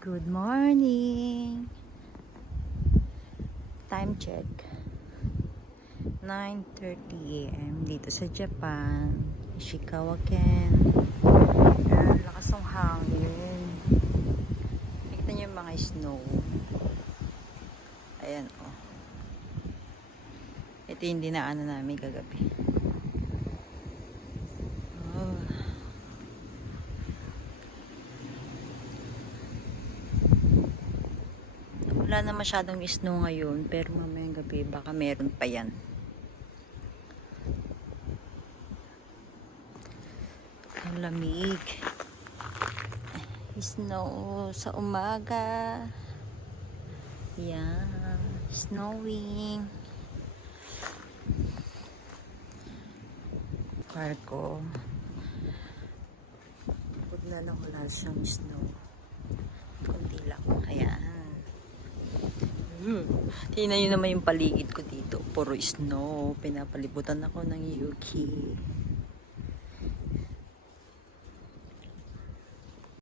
Good morning. Time check. 9:30 AM dito sa Japan. Ishikawa Ken. Ayan, lakas ng hangin. Tignan niyo yung mga snow. Ayan oh. Ito yung dinaanan namin kagabi. Oh. Wala na masyadong snow ngayon, pero mamayang gabi baka meron pa yan. Ang lamig. Snow sa umaga. Yan. Snowing. Car ko. Huwag na lang wala siyang snow. Kunti lang. Ayan. Tingnan nyo naman yung paligid ko dito. Puro snow. Pinapalibutan ako ng Yuki.